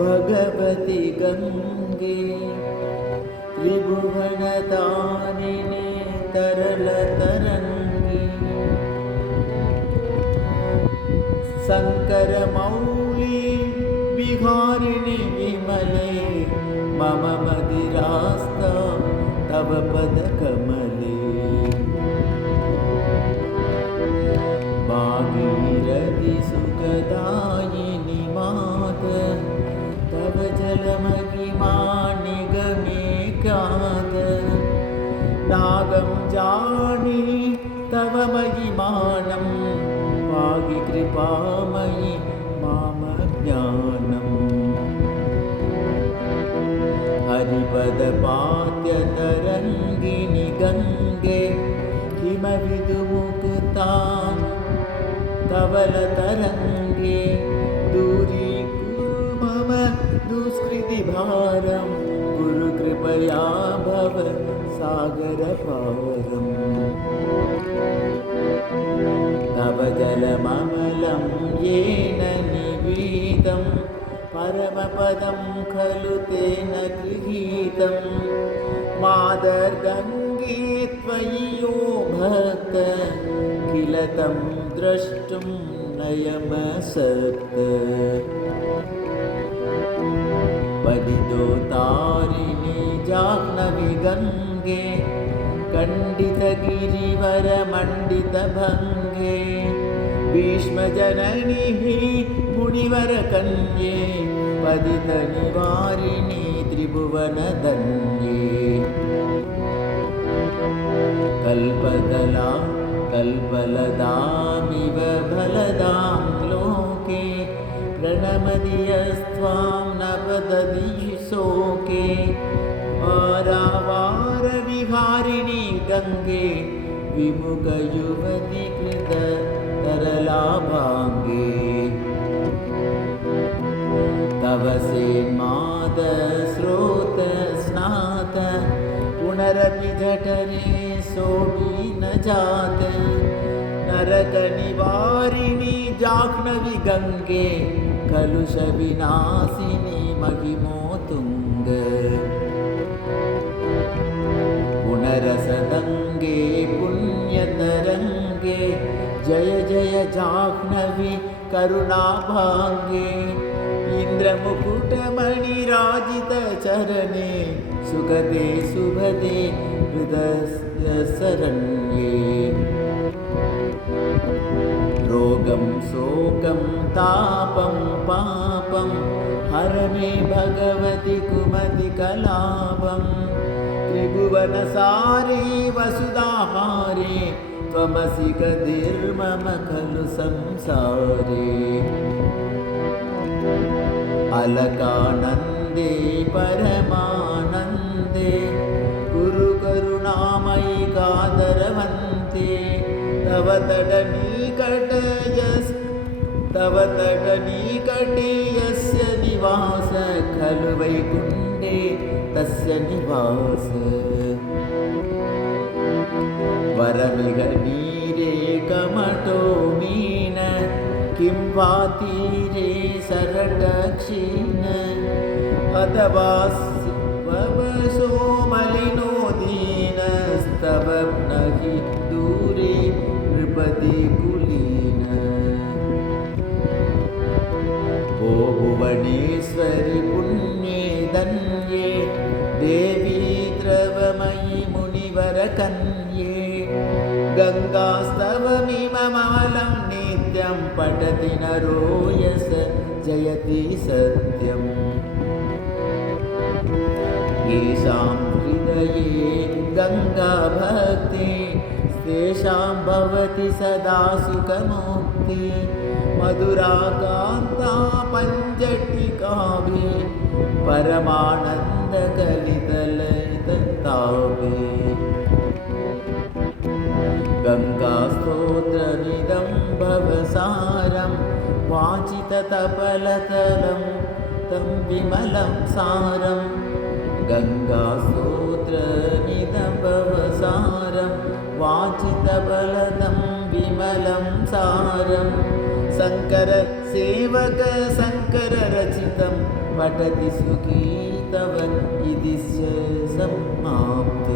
भगवति गंगे त्रिभुवनतारिणे तरलतरङ्गे शङ्करमौली विहारिणि विमले मम मदिरास्ता तव पदकमले भागीरथि सुखदायिनि मात तव जलमहिमा निगमे ख्यात नागं जाने तव महिमानं पाहि कृपामयि मामज्ञानम् हरिपदपाद्यतरङ्गिनि गङ्गे हिमविदुमुक्ता तवलतरङ्गे दूरीकुरु मम दुष्कृतिभारं गुरुकृपया भव सागरपारम् तव जलममलं येन निवीतं परमपदं खलु तेन गृहीतं मादर्गङ्गे त्वयि यो भक्त किल तं द्रष्टुं नयमसक्त पतितोतारिणि जाह्नवी गङ्गे खण्डितगिरिवरमण्डितभङ्गे भीष्मजननिः मुनिवरकन्ये पतितनिवारिणि त्रिभुवनधन्ये कल्पलदामिव फलदां लोके प्रणमदीयस्त्वां न पतति शोके वारावारविहारिणि गङ्गे विमुखयुवति कृततरलाभाङ्गे तव सेन्माद स्रोत स्नात पुनरपि जठरे सोऽपि न जात नरकनिवारिणि जाह्नवी गङ्गे कलुषविनाशिनि महिमोत्तुङ्ग पुनरसगङ्गे पुण्यतरङ्गे जय जय जाह्नवी करुणाभाङ्गे इन्द्रमुकुटमणिराजितचरणे सुगते शुभदे हृदयशरण्ये रोगं शोकं तापं पापं हर मे भगवति कुमतिकलापं त्रिभुवनसारे वसुधाहारे त्वमसि गतिर्मम खलु संसारे अलकानन्दे परमानन्दे गुरु करुणामयि कादरवन्ते तव तटनिकटे यस्य निवास खलु वैकुण्ठे तस्य निवास वरमिह नीरे कमठो मीन किं वा तीरे सरटक्षीण अथवा वसो मलिनो दीनस्तव नहि दूरे नृपति कुलीन ओ भुवनेश्वरि पुण्ये धन्ये देवी द्रवमयि मुनिवरकन्ये गङ्गास्तवमिममलं नित्यं पठति नरो यस जयति सत्यम् येषां हृदये गङ्गाभक्ति तेषां भवति सदा सुखमुक्ति मधुराकान्ता पञ्चटिकाभि परमानन्दकलितलयितताभि गङ्गास्तोत्रमिदं भवसारं वाचिततपलतलं तं विमलं सारं गङ्गास्तोत्रमिदं भवसारं वाचितबलदं विमलं सारं शङ्कर सेवक शङ्कर रचितं पठति सुखी तव इति समाप्तम्।